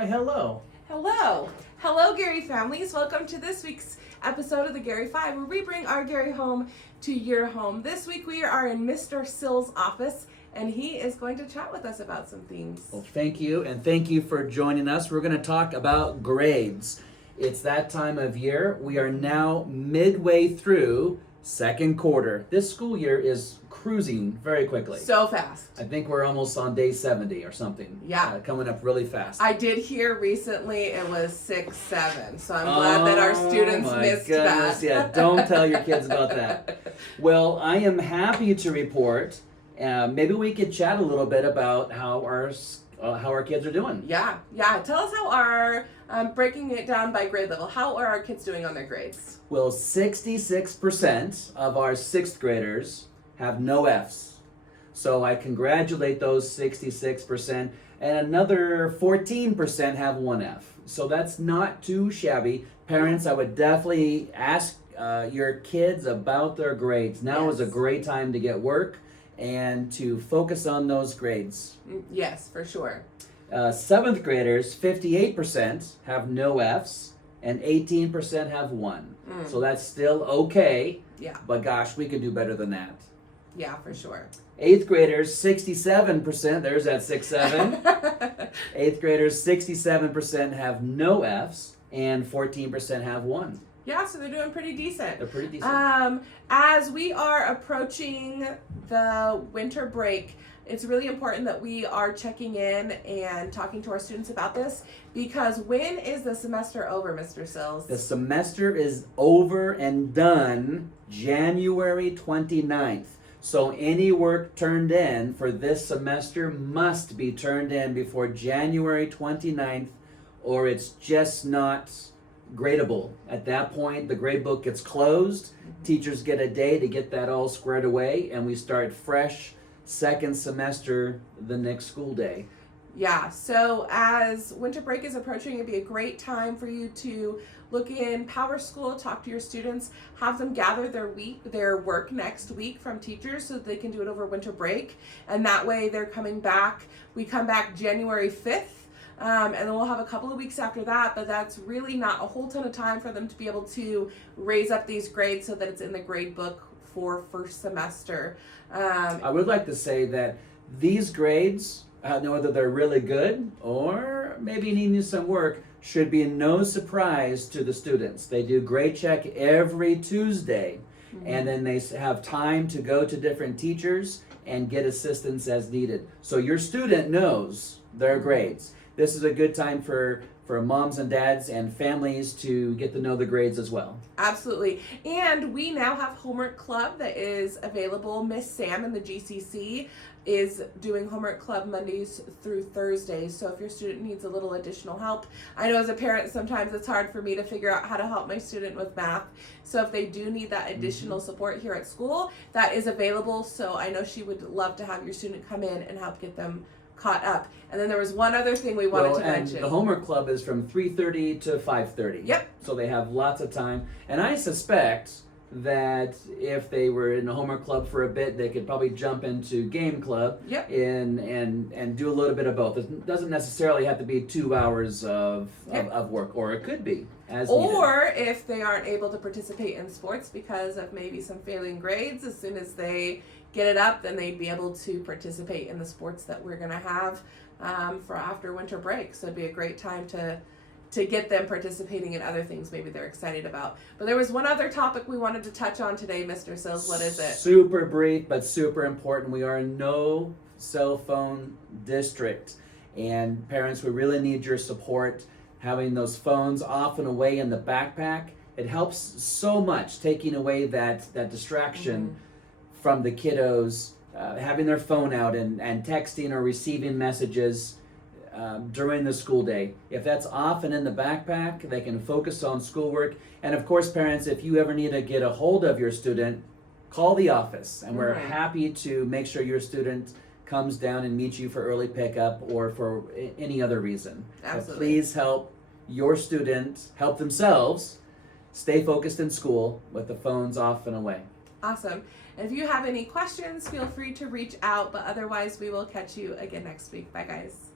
Why, hello. Hello. Hello, Garry families. Welcome to this week's episode of the Garry 5, where we bring our Garry home to your home. This week we are in Mr. Sill's office, and he is going to chat with us about some things. Well, thank you, and thank you for joining us. We're going to talk about grades. It's that time of year. We are now midway through second quarter. This school year is cruising very quickly. So fast. I think we're almost on day 70 or something. Yeah. Coming up really fast. I did hear recently it was 6-7, so I'm glad that our students missed that. Yeah, don't tell your kids about that. Well, I am happy to report, maybe we could chat a little bit about how our kids are doing. Yeah. Tell us how our, breaking it down by grade level, how are our kids doing on their grades? Well, 66% of our sixth graders have no Fs. So I congratulate those 66%, and another 14% have one F. So that's not too shabby. Parents, I would definitely ask your kids about their grades. Now is a great time to get work and to focus on those grades. Yes, for sure. Seventh graders, 58% have no Fs, and 18% have one. So that's still okay. Yeah. But gosh, we could do better than that. Yeah, for sure. Eighth graders, 67%, there's that 6-7. Eighth graders, 67% have no Fs, and 14% have one. Yeah, so they're doing pretty decent. They're pretty decent. As we are approaching the winter break, it's really important that we are checking in and talking to our students about this, because when is the semester over, Mr. Sills? The semester is over and done January 29th. So any work turned in for this semester must be turned in before January 29th, or it's just not gradable. At that point, the grade book gets closed. Teachers get a day to get that all squared away, and we start fresh second semester the next school day. Yeah, so as winter break is approaching, it'd be a great time for you to look in Power School, talk to your students, have them gather their work next week from teachers so that they can do it over winter break. And that way they're coming back. We come back January 5th. And then we'll have a couple of weeks after that, but that's really not a whole ton of time for them to be able to raise up these grades so that it's in the grade book for first semester. I would like to say that these grades, whether they're really good or maybe needing some work, should be no surprise to the students. They do grade check every Tuesday, and then they have time to go to different teachers and get assistance as needed. So your student knows their grades. This is a good time for moms and dads and families to get to know the grades as well. Absolutely. And we now have homework club that is available. Miss Sam in the GCC is doing homework club Mondays through Thursdays. So if your student needs a little additional help, I know as a parent sometimes it's hard for me to figure out how to help my student with math. So if they do need that additional support here at school, that is available. So I know she would love to have your student come in and help get them caught up. And then there was one other thing we wanted to mention. The homework club is from 3:30 to 5:30. Yep. So they have lots of time. And I suspect that if they were in the homework club for a bit, they could probably jump into game club. Yep. and do a little bit of both. It doesn't necessarily have to be 2 hours of work, or it could be as needed. Or if they aren't able to participate in sports because of maybe some failing grades, as soon as they get it up, then they'd be able to participate in the sports that we're going to have for after winter break. So it'd be a great time to get them participating in other things maybe they're excited about. But there was one other topic we wanted to touch on today, Mr. Sills. What is it? Super brief, but super important. We are a no cell phone district, and parents, we really need your support. Having those phones off and away in the backpack, it helps so much, taking away that distraction from the kiddos, having their phone out and texting or receiving messages during the school day. If that's off and in the backpack, they can focus on schoolwork. And of course, parents, if you ever need to get a hold of your student, call the office, and we're happy to make sure your student comes down and meets you for early pickup or for any other reason. Absolutely. But please help your students help themselves stay focused in school with the phones off and away. Awesome. And if you have any questions, feel free to reach out, but otherwise we will catch you again next week. Bye, guys.